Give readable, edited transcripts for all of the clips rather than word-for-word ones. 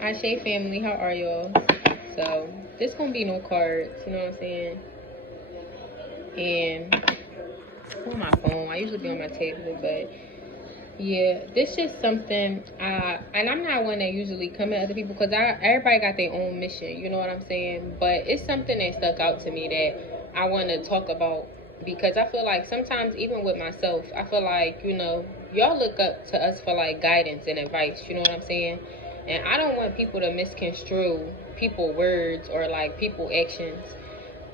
Ashe family, how are y'all? So, this gonna be no cards, you know what I'm saying? And on my phone, I usually be on my tablet, but yeah, this just something. And I'm not one that usually come at other people because everybody got their own mission, you know what I'm saying? But it's something that stuck out to me that I want to talk about because I feel like sometimes, even with myself, I feel like, y'all look up to us for like guidance and advice, you know what I'm saying? And I don't want people to misconstrue people words or like people actions.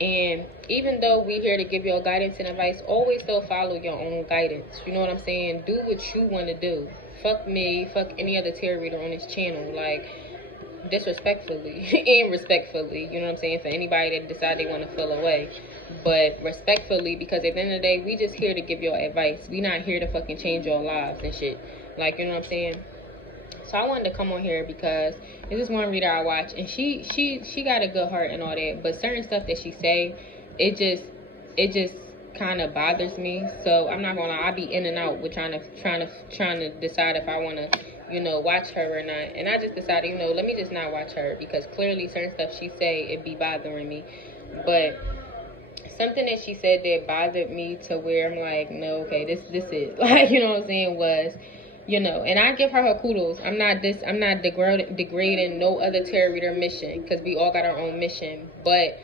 And even though we're here to give y'all guidance and advice, always still follow your own guidance. You know what I'm saying? Do what you want to do. Fuck me, fuck any other tarot reader on this channel. Like, disrespectfully and respectfully. You know what I'm saying? For anybody that decide they want to feel away. But respectfully, because at the end of the day, we just here to give y'all advice. We not here to fucking change your lives and shit. Like, you know what I'm saying? So I wanted to come on here because this is one reader I watch, and she got a good heart and all that, but certain stuff that she say, it just kind of bothers me. So I'm not gonna lie, I be in and out with trying to decide if I want to, watch her or not. And I just decided, let me just not watch her because clearly certain stuff she say it be bothering me. But something that she said that bothered me to where I'm like, no, okay, this is like, you know what I'm saying, was, and I give her kudos. I'm not degrading no other tarot reader mission because we all got our own mission. But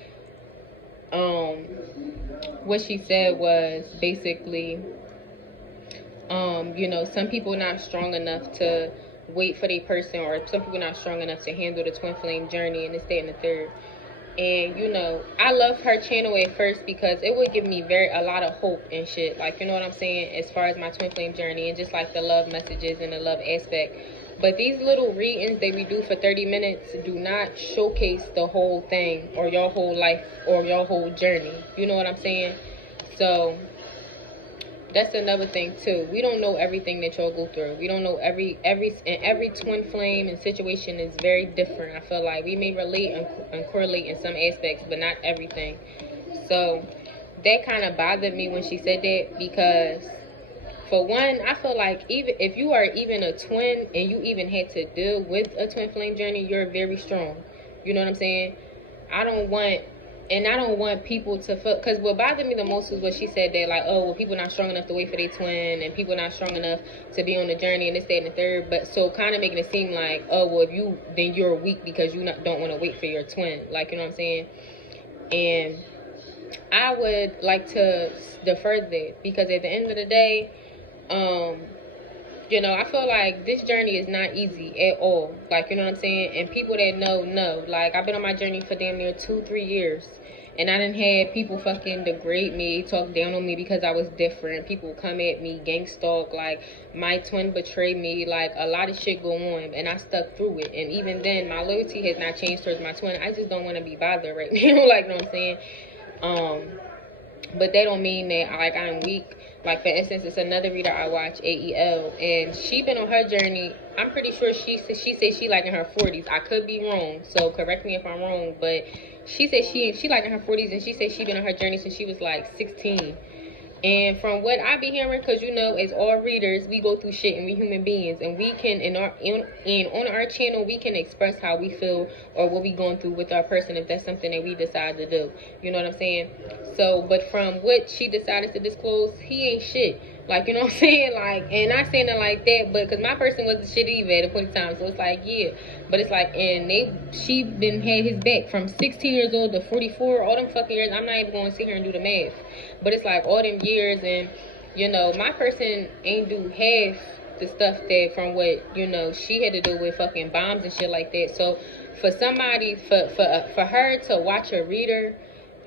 what she said was basically, some people not strong enough to wait for their person, or some people not strong enough to handle the twin flame journey and this, that, and the third. And I loved her channel at first because it would give me a lot of hope and shit, like, you know what I'm saying, as far as my twin flame journey and just like the love messages and the love aspect. But these little readings that we do for 30 minutes do not showcase the whole thing or your whole life or your whole journey, you know what I'm saying? So that's another thing too. We don't know everything that y'all go through. We don't know every twin flame and situation is very different. I feel like we may relate and correlate in some aspects, but not everything. So that kind of bothered me when she said that because, for one, I feel like even if you are even a twin and you even had to deal with a twin flame journey, you're very strong. You know what I'm saying? I don't want people to feel, because what bothered me the most was what she said, that like, oh, well, people not strong enough to wait for their twin, and people not strong enough to be on the journey, and this, that, and the third. But so kind of making it seem like, oh, well, then you're weak because you don't want to wait for your twin, like, you know what I'm saying? And I would like to defer that because at the end of the day, I feel like this journey is not easy at all. Like, you know what I'm saying? And people that know. Like, I've been on my journey for damn near 2-3 years. And I done had people fucking degrade me, talk down on me because I was different. People come at me, gang stalk, like, my twin betrayed me. Like, a lot of shit go on. And I stuck through it. And even then, my loyalty has not changed towards my twin. I just don't want to be bothered right now. Like, you know what I'm saying? But that don't mean that, like, I'm weak. Like, for instance, it's another reader I watch, AEL, and she been on her journey. I'm pretty sure she said she like in her 40s. I could be wrong, so correct me if I'm wrong, but she said she like in her 40s, and she said she been on her journey since she was like 16. And from what I be hearing, because as all readers, we go through shit and we human beings, and we can on our channel we can express how we feel or what we going through with our person if that's something that we decide to do. You know what I'm saying? So, but from what she decided to disclose, he ain't shit. Like, you know what I'm saying? Like, and not saying it like that, but because my person wasn't shit either at a point in time. So it's like, yeah. But it's like, and she been had his back from 16 years old to 44, all them fucking years. I'm not even going to sit here and do the math. But it's like all them years, and, my person ain't do half the stuff that from what, she had to do with fucking bombs and shit like that. So for somebody, for her to watch a reader,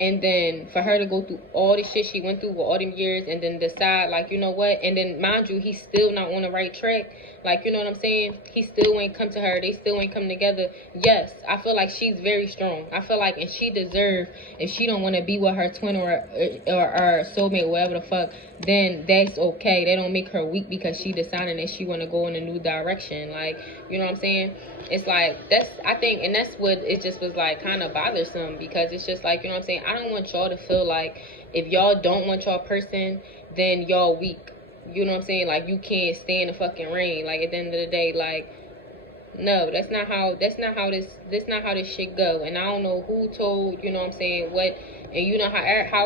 and then for her to go through all the shit she went through with all them years, and then decide, like, you know what, and then mind you, he's still not on the right track. Like, you know what I'm saying? He still ain't come to her. They still ain't come together. Yes, I feel like she's very strong. I feel like, and she deserve, if she don't want to be with her twin or her soulmate, whatever the fuck, then that's okay. They don't make her weak because she decided that she want to go in a new direction. Like, you know what I'm saying? It's like, I think, and that's what it just was like kind of bothersome, because it's just like, you know what I'm saying? I don't want y'all to feel like if y'all don't want y'all person, then y'all weak. You know what I'm saying? Like, you can't stand the fucking rain. Like, at the end of the day, like, No, that's not how this shit go. And I don't know who told, you know what I'm saying, what. And you know how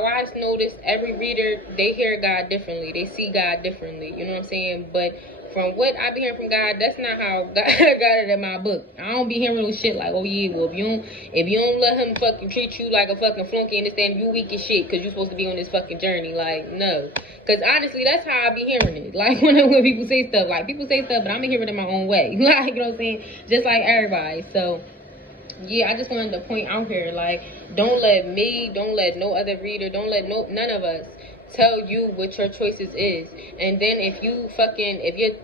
I noticed every reader, they hear God differently, they see God differently, you know what I'm saying. But from what I be hearing from God, that's not how God got it in my book. I don't be hearing no shit like, oh yeah, well if you don't let him fucking treat you like a fucking flunky, understand you weak as shit because you supposed to be on this fucking journey. Like, no. Because honestly, that's how I be hearing it. Like, when people say stuff, like, people say stuff, but I'm going to hear it in my own way. Like, you know what I'm saying? Just like everybody. So, yeah, I just wanted to point out here, like, don't let me, don't let no other reader, don't let none of us tell you what your choices is. And then if your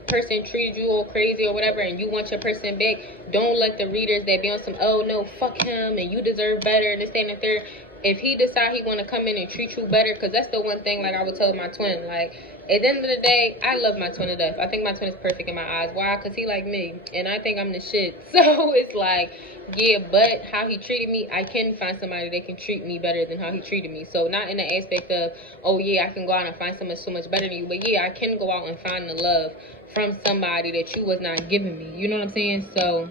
person treated you all crazy or whatever and you want your person back, don't let the readers that be on some, oh no, fuck him and you deserve better and this, that, and the third. If he decide he want to come in and treat you better, because that's the one thing, like I would tell my twin, like, at the end of the day, I love my twin to death. I think my twin is perfect in my eyes. Why? Because he like me, and I think I'm the shit. So it's like, yeah, but how he treated me, I can find somebody that can treat me better than how he treated me. So not in the aspect of, oh yeah, I can go out and find someone so much better than you, but yeah, I can go out and find the love from somebody that you was not giving me. You know what I'm saying? So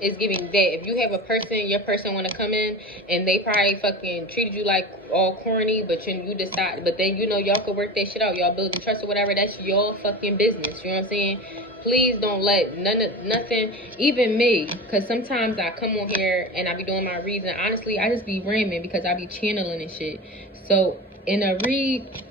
it's giving that. If you have a person, your person want to come in and they probably fucking treated you like all corny, but you decide, but then you know y'all could work that shit out, y'all building trust or whatever, that's your fucking business. You know what I'm saying? Please don't let nothing, even me, because sometimes I come on here and I be doing my reads, and honestly I just be ramming because I be channeling and shit. So in a read,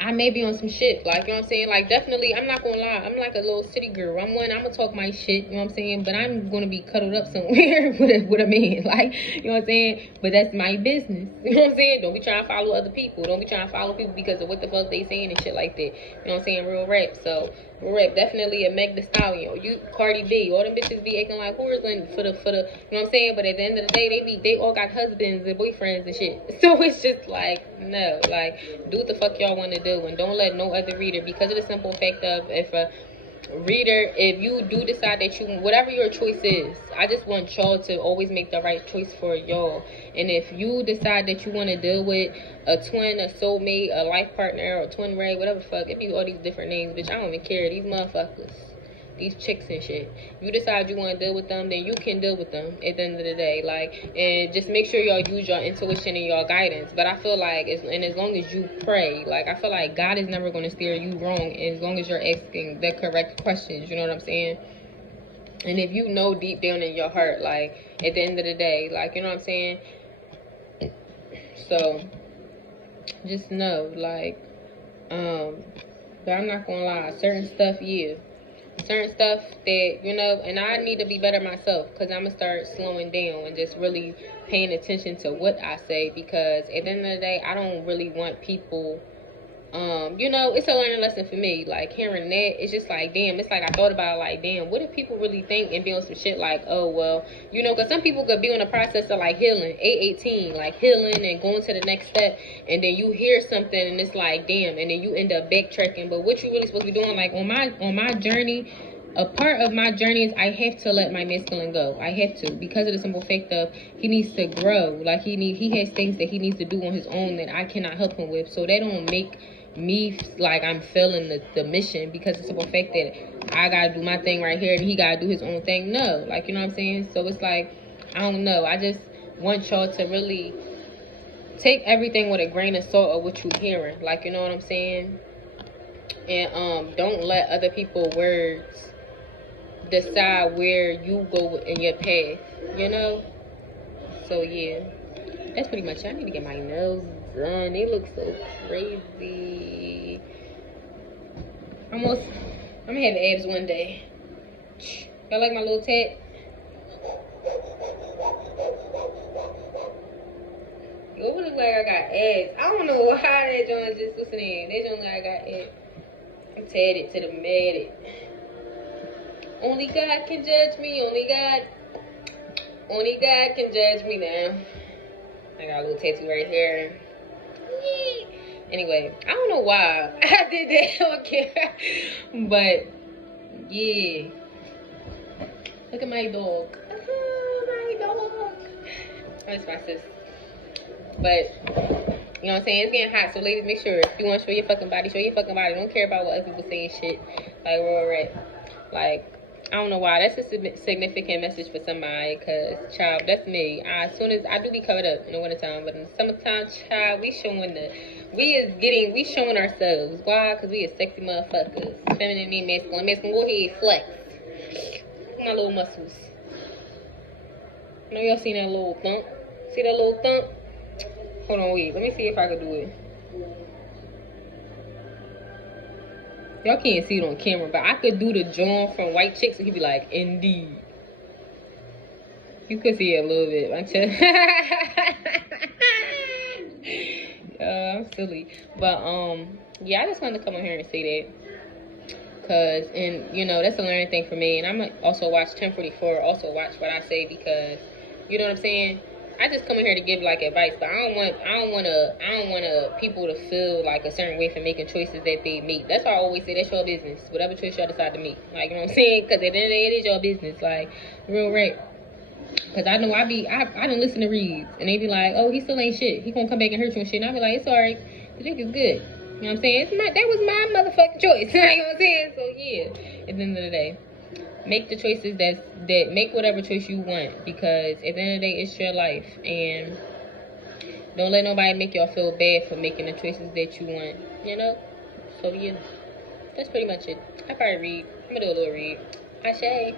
I may be on some shit, like, you know what I'm saying? Like, definitely, I'm not gonna lie, I'm like a little city girl. I'm gonna talk my shit, you know what I'm saying? But I'm gonna be cuddled up somewhere with a man, like, you know what I'm saying? But that's my business, you know what I'm saying? Don't be trying to follow other people. Don't be trying to follow people because of what the fuck they saying and shit like that. You know what I'm saying? Real rap. So, real rap, definitely a Meg Thee Stallion. You, Cardi B, all them bitches be acting like whores for the, you know what I'm saying? But at the end of the day, they all got husbands and boyfriends and shit. So it's just like, no, like, do what the fuck y'all want to do, and don't let no other reader, because of the simple fact of, if a reader, if you do decide that you, whatever your choice is, I just want y'all to always make the right choice for y'all. And if you decide that you want to deal with a twin, a soulmate, a life partner, or twin ray, whatever the fuck, it be all these different names, bitch, I don't even care. These motherfuckers, these chicks and shit, you decide you want to deal with them, then you can deal with them at the end of the day. Like, and just make sure y'all use your intuition and your guidance. But I feel like, as long as you pray, like, I feel like God is never going to steer you wrong as long as you're asking the correct questions. You know what I'm saying? And if you know deep down in your heart, like, at the end of the day, like, you know what I'm saying? So just know, like, but I'm not gonna lie, certain stuff, yeah, certain stuff that, you know, and I need to be better myself, because I'm gonna start slowing down and just really paying attention to what I say, because at the end of the day, I don't really want people, you know, it's a learning lesson for me. Like, hearing that, it's just like, damn, it's like I thought about it, like, damn, what if people really think and be on some shit like, oh, well, you know, because some people could be on the process of, like, healing, 818, like, healing and going to the next step, and then you hear something and it's like, damn, and then you end up backtracking. But what you really supposed to be doing, like, on my journey, a part of my journey is I have to let my masculine go. I have to, because of the simple fact of he needs to grow. Like, he has things that he needs to do on his own that I cannot help him with. So they don't make me like I'm failing the mission, because it's a simple fact that I gotta do my thing right here and he gotta do his own thing. No, like, you know what I'm saying? So it's like, I don't know, I just want y'all to really take everything with a grain of salt of what you're hearing, like, you know what I'm saying? And don't let other people's words decide where you go in your path, you know? So yeah, that's pretty much it. I need to get my nails done. They look so crazy. I'm gonna have abs one day. Y'all like my little tat? It would look like I got abs. I don't know why that joint just listening. That joint like I got abs. I'm tatted to the matted. Only God can judge me. Only God can judge me now. I got a little tattoo right here. Anyway, I don't know why I did that on camera, but yeah. Look at my dog. Oh, my dog. That's my sis. But you know what I'm saying? It's getting hot, so ladies, make sure if you want to show your fucking body, show your fucking body. Don't care about what other people say and shit. Like, we're all right. Like, I don't know why. That's a significant message for somebody, because, child, that's me. As soon as I do be covered up in the wintertime, but in the summertime, child, we showing ourselves. Why? Because we is sexy motherfuckers. Feminine mean masculine. Masculine, go ahead, flex. My little muscles. I know y'all seen that little thump. See that little thump? Hold on, wait. Let me see if I can do it. Y'all can't see it on camera, but I could do the John from White Chicks, and he'd be like, indeed. You could see it a little bit. I'm silly. But, yeah, I just wanted to come on here and say that. Because, and, you know, that's a learning thing for me. And I'm going to also watch 1044, also watch what I say, because, you know what I'm saying? I just come in here to give like advice, but I don't want people to feel like a certain way for making choices that they make. That's why I always say that's your business. Whatever choice y'all decide to make, like, you know what I'm saying? Because at the end of the day, it is your business, like, real right. Because I know I didn't listen to reads, and they be like, oh, he still ain't shit. He gonna come back and hurt you and shit. And I be like, it's alright. The dick is good. You know what I'm saying? That was my motherfucking choice. You know what I'm saying? So yeah, at the end of the day, make the choices that make whatever choice you want, because at the end of the day, it's your life, and don't let nobody make y'all feel bad for making the choices that you want, you know? So yeah, that's pretty much it. I probably read. I'm gonna do a little read. Ashe.